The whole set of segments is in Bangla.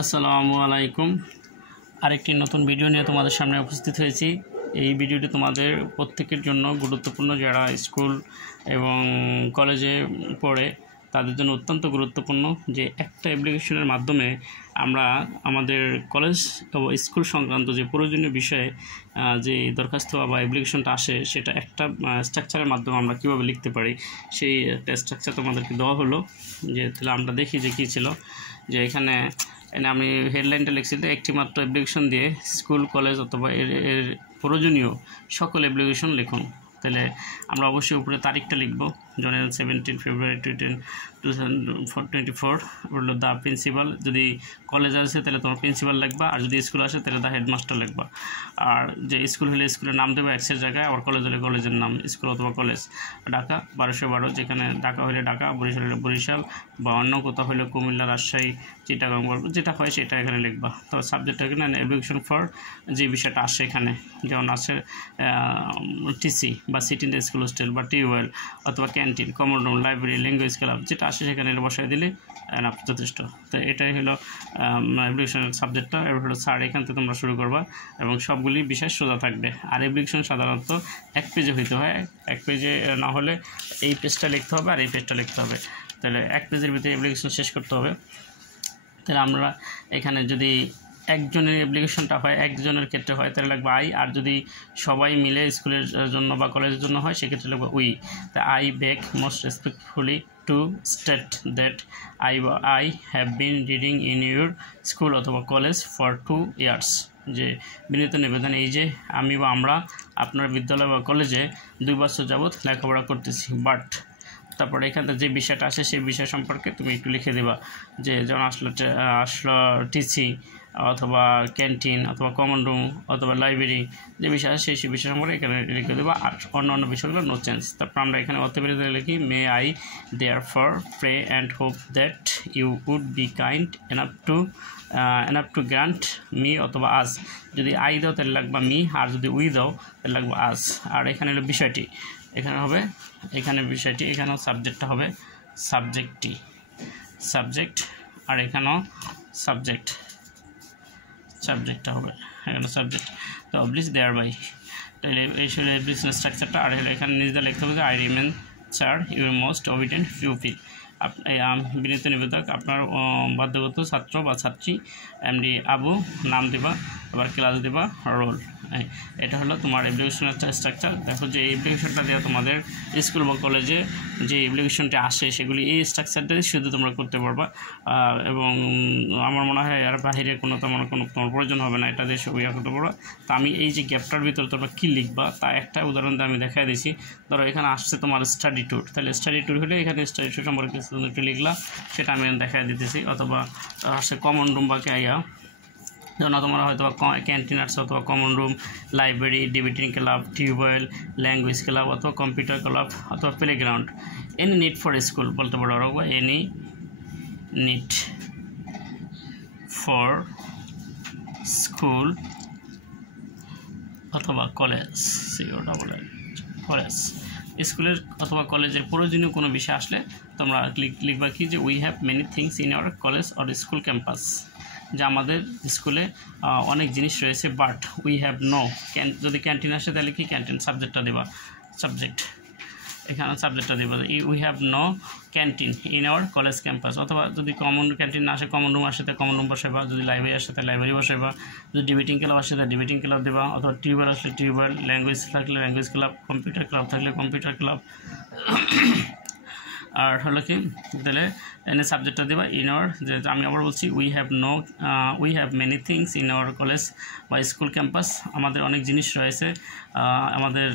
আসসালামু আলাইকুম। আরেকটি নতুন ভিডিও নিয়ে তোমাদের সামনে উপস্থিত হয়েছি। এই ভিডিওটি তোমাদের প্রত্যেকের জন্য গুরুত্বপূর্ণ, যারা স্কুল এবং কলেজে পড়ে তাদের জন্য অত্যন্ত গুরুত্বপূর্ণ। যে একটা অ্যাপ্লিকেশনের মাধ্যমে আমরা আমাদের কলেজ এবং স্কুল সংক্রান্ত যে প্রয়োজনীয় বিষয়ে যে দরখাস্ত বা অ্যাপ্লিকেশনটা আসে, সেটা একটা স্ট্রাকচারের মাধ্যমে আমরা কীভাবে লিখতে পারি, সেই একটা স্ট্রাকচার তোমাদেরকে দেওয়া হলো। যে তাহলে আমরা দেখি যে কী ছিল। যে এখানে আমি হেডলাইনটা লিখছি, তো একটি মাত্র অ্যাপ্লিকেশন দিয়ে স্কুল, কলেজ অথবা এর প্রয়োজনীয় সকল অ্যাপ্লিকেশন লিখুন। তাহলে আমরা অবশ্যই উপরে তারিখটা লিখব, জুনের 17 ফেব্রুয়ারি 2024 হলো দ্য প্রিন্সিপাল। যদি কলেজ আসে তাহলে তোমার প্রিন্সিপাল লিখবা, আর যদি স্কুল আসে তাহলে দ্য হেডমাস্টার লিখবা। আর যে স্কুল হলে স্কুলের নাম দেবে এক্সের জায়গায়, আর কলেজ হলে কলেজের নাম, স্কুল অথবা কলেজ। ঢাকা 1212, যেখানে ঢাকা হলে ঢাকা, বরিশাল হলে বরিশাল, বা অন্য কোথাও হলে কুমিল্লা, রাজশাহী, চিটাগাং, যেটা হয় সেটা এখানে লিখবা। তো সাবজেক্ট এখানে অ্যাপ্লিকেশন ফর যে বিষয়টা আসে এখানে, যেমন আছে টিসি বা city in the school hostel বা টিউবওয়েল অথবা canteen, common room, library, language club, যেটা আসে সেখানে বসায় দিলে যথেষ্ট। তো এটাই হলো অ্যাপ্লিকেশনের সাবজেক্টটা। এবার হলো স্যার, এখান থেকে তোমরা শুরু করবা এবং সবগুলি বিষয় সোজা থাকবে। আর অ্যাপ্লিকেশন সাধারণত এক পেজে হইতে হয়, এক পেজে না হলে এই পেজটা লিখতে হবে আর এই পেজটা লিখতে হবে। তাহলে এক পেজের ভিতরে অ্যাপ্লিকেশন শেষ করতে হবে। তাহলে আমরা এখানে যদি একজনের অ্যাপ্লিকেশনটা হয়, একজনের ক্ষেত্রে হয়, তাহলে লাগবে আই। আর যদি সবাই মিলে স্কুলের জন্য বা কলেজের জন্য হয়, সেক্ষেত্রে লাগবে উই। তা I bake most respectfully two state that I have been reading in your school অথবা কলেজ ফর 2 years। যে বিনীত নিবেদন, এই যে আমি বা আমরা আপনার বিদ্যালয় বা কলেজে 2 বছর যাবৎ লেখাপড়া করতেছি। বাট তারপরে এখান থেকে যে বিষয়টা আসে সেই বিষয় সম্পর্কে তুমি একটু লিখে দেবা। যে যেমন আসলো টিসি অথবা ক্যান্টিন অথবা কমন রুম অথবা লাইব্রেরি, যে বিষয় আছে সেই বিষয় সম্পর্কে এখানে লিখে দেবা। আর অন্য বিষয়গুলো নো চেঞ্জ। তারপর আমরা এখানে অতএব লিখি, may I therefore pray and hope that you would be kind enough to grant me অথবা আজ। যদি আই দাও তাহলে লাগবা মি, আর যদি উই দাও তাহলে লাগবা আজ। আর এখানে হলো বিষয়টি, এখানে হবে এখানে বিষয়টি, এখানেও সাবজেক্টটা হবে সাবজেক্ট, আর এখানেও সাবজেক্টটা হবে, এখানে সাবজেক্ট। তো অবলিশ দেয়ার বাই, তাহলে এই বিজনেস স্ট্রাকচারটা। আর এখানে নিজেদের লিখতে হবে যে I remain sir your most obedient pupil. বিনীত নিবেদক, আপনার বাধ্যগত ছাত্র বা ছাত্রী। এমডি আবু, নাম দেবা, আবার ক্লাস দেবা, রোল। এটা হলো তোমার অ্যাপ্লিকেশনের স্ট্রাকচার। দেখো যে এই অ্যাপ্লিকেশনটা দেওয়া তোমাদের স্কুল বা কলেজে যে অ্যাপ্লিকেশনটি আসে, সেগুলি এই স্ট্রাকচারটাই শুধু তোমরা করতে পারবা। এবং আমার মনে হয় আর বাহিরে কোনো তোমার প্রয়োজন হবে না, এটা দিয়ে সব করতে পারবা। তো আমি এই যে গ্যাপটার ভিতরে তোমরা কী লিখবা তা একটা উদাহরণ দিয়ে আমি দেখাই দিয়েছি। ধরো এখানে আসছে তোমার স্টাডি ট্যুর, তাহলে স্টাডি ট্যুর হলে এখানে স্টাডি ট্যুর সম্পর্কে একটু লিখলা, সেটা আমি দেখাই দিতেছি। অথবা আসছে কমন রুম বা ক্যাইয়া, যেমন তোমরা হয়তো ক্যান্টিন আসছে অথবা common room, library, debating club, tubewell, language club অথবা কম্পিউটার ক্লাব অথবা playground. Any need for school বলতে পারো, এনি নিড ফর স্কুল অথবা কলেজ, কলেজ স্কুলের অথবা কলেজের প্রয়োজনীয় কোনো বিষয় আসলে তোমরা লিখবা কি, যে we have many things in our college or school campus. যে আমাদের স্কুলে অনেক জিনিস রয়েছে, বাট উই হ্যাভ নো। যদি ক্যান্টিন আসে তাহলে কি ক্যান্টিন সাবজেক্টটা দেবা, সাবজেক্ট, এখানে সাবজেক্টটা দেবা we have no canteen in our college campus. অথবা যদি কমন ক্যান্টিন না আসে, কমন রুম আসে তাহলে কমন রুম বসাইবা, যদি লাইব্রেরি আসে তাহলে লাইব্রেরি বসাইবা, যদি ডিবেটিং ক্লাব আসে তাহলে ডিবেটিং ক্লাব দেবা, অথবা টিউবওয়েল আসলে টিউবওয়েল, ল্যাঙ্গুয়েজ থাকলে ল্যাঙ্গুয়েজ ক্লাব, কম্পিউটার ক্লাব থাকলে কম্পিউটার ক্লাব। আর হলো কি, তাহলে এনে সাবজেক্টটা দেবা ইন আওয়ার। যে আমি আবার বলছি, we have many things in our college বা স্কুল ক্যাম্পাস। আমাদের অনেক জিনিস রয়েছে আমাদের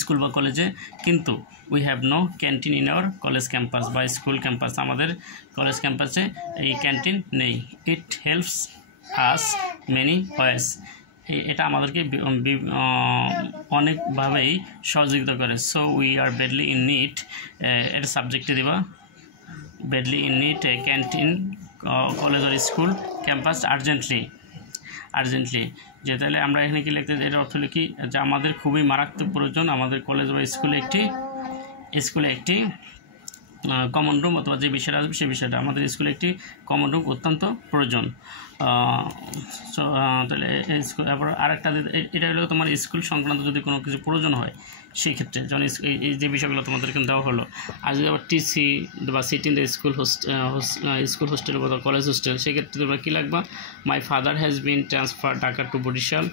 স্কুল বা কলেজে, কিন্তু we have no canteen in our college campus বা স্কুল ক্যাম্পাস। আমাদের কলেজ ক্যাম্পাসে এই ক্যান্টিন নেই। It helps us many ways. এটা আমাদেরকে অনেকভাবেই সহযোগিতা করে। So we are badly in need, এটা সাবজেক্টে দেবা, badly in need canteen college আর স্কুল ক্যাম্পাস আর্জেন্টলি। যে তাহলে আমরা এখানে কি লিখতে, এর অর্থ লিখি যে আমাদের খুবই মারাত্মক প্রয়োজন আমাদের কলেজ বা স্কুলে একটি কমন রুম অথবা যে বিষয়টা আসবে সেই বিষয়টা আমাদের স্কুলে একটি কমন রুম অত্যন্ত প্রয়োজন। তাহলে স্কুল আবার আরেকটা এটা হলো তোমার স্কুল সংক্রান্ত যদি কোনো কিছু প্রয়োজন হয় সেই ক্ষেত্রে যখন এই যে বিষয়গুলো তোমাদেরকে দেওয়া হলো, আর যদি আবার টিসি বা seat in the school hostel বা কলেজ হোস্টেল, সেক্ষেত্রে তোমরা কী লাগবা? My father has been transfer Dhaka to Barisal.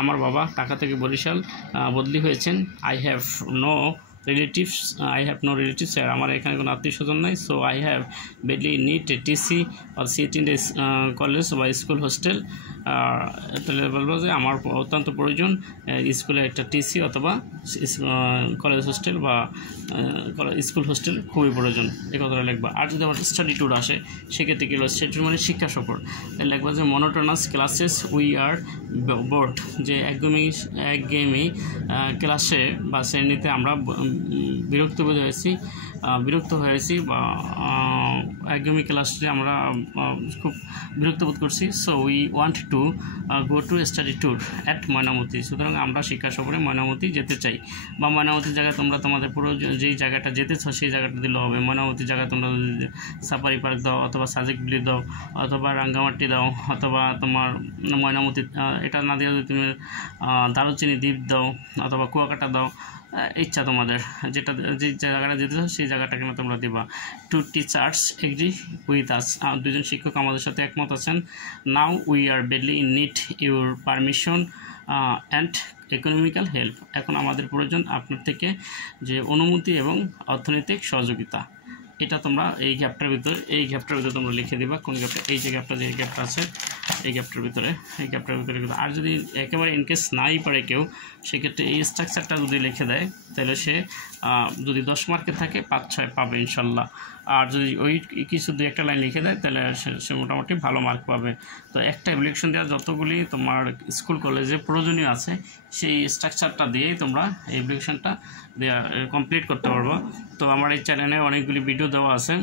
আমার বাবা ঢাকা থেকে বরিশাল বদলি হয়েছেন। I have no relatives sir, আমার এখানে কোনো আত্মীয় স্বজন নাই। So I have badly need a TC or seat in the college বা স্কুল হোস্টেল। তাহলে বলবো যে আমার অত্যন্ত প্রয়োজন স্কুলে একটা টিসি অথবা কলেজ হোস্টেল বা স্কুল হোস্টেল খুবই প্রয়োজন, এই কথাটা লিখবা। আর যদি আবার স্টাডি ট্যুর আসে সেক্ষেত্রে কী হলো? স্টাডি ট্যুর মানে শিক্ষা সফর, তাহলে লিখবা যে monotonous classes we are board, যে একঘেয়েমি ক্লাসে বা শ্রেণীতে আমরা বিরক্ত হয়েছি বা একঘেয়েমি ক্লাসে আমরা খুব বিরক্ত বোধ করছি। So we want to go to study tour at Mainamati. সুতরাং আমরা শিক্ষা সফরে ময়নামতি যেতে চাই, বা ময়নামতির জায়গায় তোমরা তোমাদের পুরো যেই জায়গাটা যেতেছ সেই জায়গাটা দিলে হবে। ময়নামতির জায়গায় তোমরা যদি সাফারি পার্ক দাও অথবা সাজেক বিলি দাও অথবা রাঙ্গামাটি দাও অথবা তোমার ময়নামতি, এটা না দিয়ে যদি তুমি দারুচিনি দ্বীপ দাও অথবা কুয়াকাটা দাও, ইচ্ছা তোমাদের যে জায়গাটা যেতে চাও সেই জায়গাটাকে তোমরা দিবা। Two teachers agree with us, দুজন শিক্ষক আমাদের সাথে একমত আছেন। Now we are badly in need your permission and economical help, এখন আমাদের প্রয়োজন আপনার থেকে যে অনুমতি এবং অর্থনৈতিক সহযোগিতা। এটা তোমরা এই গ্যাপটার ভিতরে তোমরা লিখে দিবা। কোন গ্যাপটা? এই যে গ্যাপটা আছে এই গ্যাপটার ভিতরে আর যদি একেবারে ইনকেস নাই পারে কেউ, সেক্ষেত্রে এই স্ট্রাকচারটা যদি লিখে দেয় তাহলে সে যদি 10 মার্কের থাকে 5-6 পাবে ইনশাল্লাহ। আর যদি ওই কিছু 2-1 লাইন লিখে দেয় তাহলে সে মোটামুটি ভালো মার্ক পাবে। তো একটা অ্যাপ্লিকেশন দেওয়া যতগুলি তোমার স্কুল কলেজে প্রয়োজনীয় আছে সেই স্ট্রাকচারটা দিয়েই তোমরা এই অ্যাপ্লিকেশনটা কমপ্লিট করতে পারবো। তো আমার এই চ্যানেলে অনেকগুলি ভিডিও দেওয়া আছে,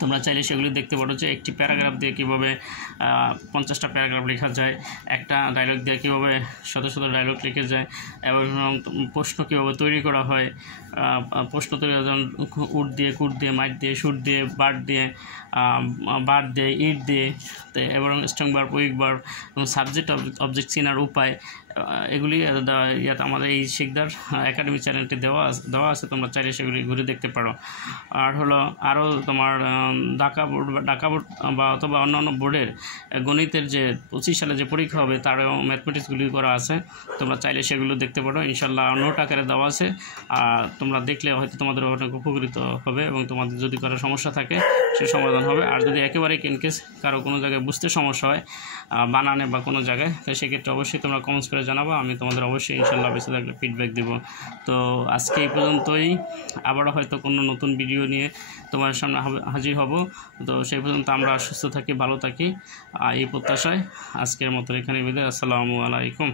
তোমরা চাইলে সেগুলি দেখতে পারো যে একটি প্যারাগ্রাফ দিয়ে কীভাবে 50টা প্যারাগ্রাফ লেখা যায়, একটা ডায়লগ দিয়ে কীভাবে শত ডায়লগ লিখে যায়, এবং প্রশ্ন কীভাবে তৈরি করা হয়। প্রশ্ন তৈরি যেমন উট দিয়ে, কুট দিয়ে, মাইট দিয়ে, শুট দিয়ে, বার দিয়ে, ইট দিয়ে, এবং স্ট্রং ভার্ব, উইক ভার্ব এবং সাবজেক্ট অবজেক্ট চিনার উপায়, এগুলি ইয়াতে আমাদের এই শিকদার একাডেমি চ্যানেলটি দেওয়া আছে, তোমরা চাইলে সেগুলি ঘুরে দেখতে পারো। আর হলো আরও তোমার ঢাকা বোর্ড বা অথবা অন্যান্য বোর্ডের গণিতের যে 25 সালে যে পরীক্ষা হবে তারও ম্যাথমেটিক্সগুলি করা আছে, তোমরা চাইলে সেগুলো দেখতে পারো। ইনশাল্লাহ নোট আকারে দেওয়া আছে, আর তোমরা দেখলে হয়তো তোমাদের অনেক উপকৃত হবে এবং তোমাদের যদি কারো সমস্যা থাকে সে সমাধান হবে। আর যদি একেবারে ইনকেস কারো কোনো জায়গায় বুঝতে সমস্যা হয় বানানে বা কোনো জায়গায়, তো সেক্ষেত্রে অবশ্যই তোমরা কমেন্টস করে জানাবো, আমি তোমাদের অবশ্যই ইনশাল্লাহ বেশি থাকলে ফিডব্যাক দেবো। তো আজকে এই পর্যন্তই, আবারও হয়তো কোনো নতুন ভিডিও নিয়ে তোমার সামনে হাজির হব। তো সেই পর্যন্ত আমরা সুস্থ থাকি, ভালো থাকি, এই প্রত্যাশায় আজকের মতো এখানে বিদায়। আসসালামু আলাইকুম।